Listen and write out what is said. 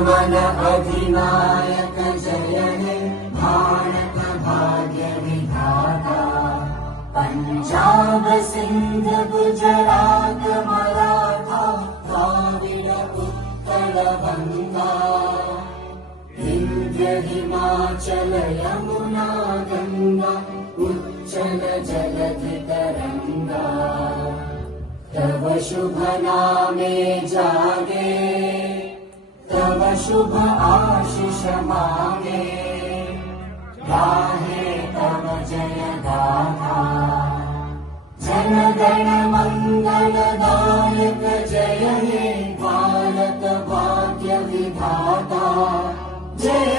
अमन अधिनायक जय हे भारत भाग्य विधाता। पंजाब सिंध गुजरात मराठा द्राविड उत्कल बंगा। विंध्य हिमाचल यमुना गंगा उच्चल जलधि तरंगा। तव शुभ नामे जागे तव शुभ आशीष मांगे। गाहे तव जय गाथा जन गण मंगल दायक जय हे भारत भाग्य विधाता। जय